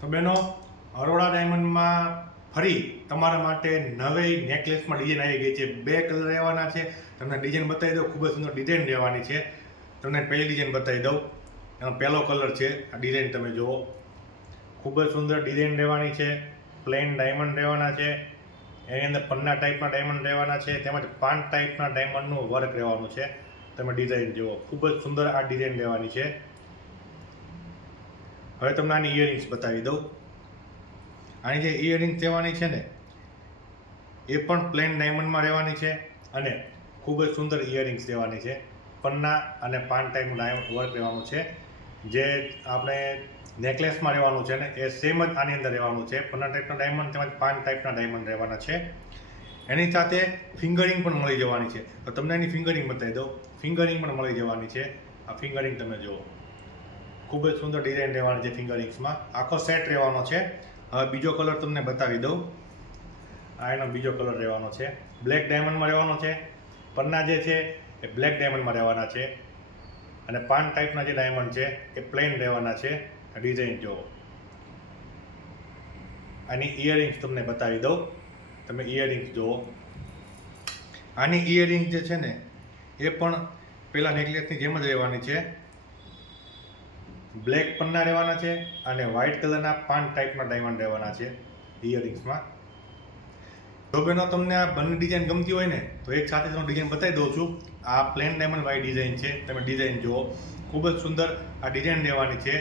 તો બહેનો, અરોડા ડાયમંડમાં ફરી તમારા માટે નવી નેકલેસમાં ડિઝાઇન આવી ગઈ છે. 2 કલર રહેવાના છે. તમને ડિઝાઇન બતાવી દઉં. ખૂબ જ સુંદર ડિઝાઇન રહેવાની છે. તમને પહેલી ડિઝાઇન બતાવી દઉં. એનો પહેલો કલર છે. આ ડિઝાઇન તમે જુઓ, ખૂબ જ સુંદર ડિઝાઇન રહેવાની છે. પ્લેન ડાયમંડ રહેવાના છે. એની અંદર પન્ના ટાઈપના ડાયમંડ રહેવાના છે. તેમજ 5 ટાઈપના ડાયમંડનું વર્ક રહેવાનું છે. તમે ડિઝાઇન જુઓ, ખૂબ જ સુંદર આ ડિઝાઇન રહેવાની છે. હવે તમને આની ઇયરિંગ્સ બતાવી દઉં. આની જે ઇયરિંગ્સ રહેવાની છે ને, એ પણ પ્લેન ડાયમંડમાં રહેવાની છે અને ખૂબ જ સુંદર ઇયરિંગ્સ રહેવાની છે. પન્ના અને 5 ટાઈપનું વર્ક રહેવાનું છે. જે આપણે નેકલેસમાં રહેવાનું છે ને, એ સેમ જ આની અંદર રહેવાનું છે. પન્ના ટાઈપના ડાયમંડ તેમજ 5 ટાઈપના ડાયમંડ રહેવાના છે. એની સાથે ફિંગરિંગ પણ મળી જવાની છે. તો તમને એની ફિંગરિંગ બતાવી દઉં. ફિંગરિંગ પણ મળી જવાની છે. આ ફિંગરિંગ તમે જુઓ, ખૂબ જ સુંદર ડિઝાઇન રહેવાની છે. ફિંગરિંગ્સમાં આખો સેટ રહેવાનો છે. હવે બીજો કલર તમને બતાવી દઉં. આ એનો બીજો કલર રહેવાનો છે. બ્લેક ડાયમંડમાં રહેવાનો છે. પન્ના જે છે એ બ્લેક ડાયમંડમાં રહેવાના છે અને 5 ટાઈપના જે ડાયમંડ છે એ પ્લેન રહેવાના છે. ડિઝાઇન જુઓ. આની ઇયરિંગ્સ તમને બતાવી દઉં. તમે ઇયરિંગ્સ જુઓ. આની ઇયરિંગ જે છે ને, એ પણ પેલા નેકલેસની જેમ જ રહેવાની છે. બ્લેક પન્ના રહેવાના છે અને વ્હાઇટ કલરના 5 ટાઈપના ડાયમંડ રહેવાના છે ઇયરિંગ્સમાં. જો બેનો તમને આ બંને ડિઝાઇન ગમતી હોય ને, તો એક સાથે તમને ડિઝાઇન બતાવી દઉં છું. આ પ્લેન ડાયમંડ વાળી ડિઝાઇન છે. તમે ડિઝાઇન જુઓ, ખૂબ જ સુંદર આ ડિઝાઇન રહેવાની છે.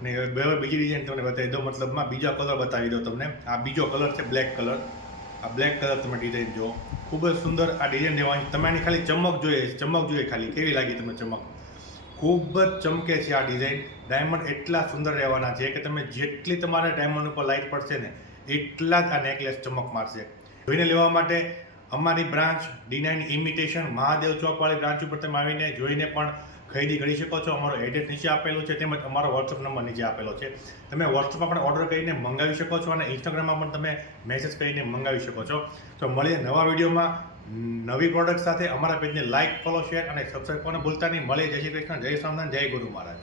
અને હવે બીજી ડિઝાઇન તમને બતાવી દઉં, મતલબમાં બીજો કલર બતાવી દઉં તમને. આ બીજો કલર છે બ્લેક કલર. આ બ્લેક કલર તમે ડિઝાઇન જુઓ, ખૂબ જ સુંદર આ ડિઝાઇન રહેવાની. તમે આની ખાલી ચમક જોઈએ ખાલી કેવી લાગી તમને ચમક. ખૂબ જ ચમકે છે આ ડિઝાઇન. ડાયમંડ એટલા સુંદર રહેવાના છે કે તમે જેટલી તમારે ડાયમંડ ઉપર લાઇટ પડશે ને, એટલા જ આ નેકલેસ ચમક મારશે. જોઈને લેવા માટે અમારી બ્રાન્ચ D9 ઇમિટેશન મહાદેવ ચોકવાળી બ્રાન્ચ ઉપર તમે આવીને જોઈને પણ ખરીદી કરી શકો છો. અમારો એડ્રેસ નીચે આપેલું છે, તેમજ અમારો વોટ્સઅપ નંબર નીચે આપેલો છે. તમે વોટ્સઅપમાં પણ ઓર્ડર કરીને મંગાવી શકો છો અને ઇન્સ્ટાગ્રામમાં પણ તમે મેસેજ કરીને મંગાવી શકો છો. તો મળીએ નવા વિડીયોમાં નવી પ્રોડક્ટ સાથે. અમારા પેજને લાઇક, ફોલો, શેર અને સબસ્ક્રાઈબ કરવાનું ભૂલતા નહીં. મળીએ. જય શ્રી કૃષ્ણ, જય સ્વામિનારાયણ, જય ગુરુ મહારાજ.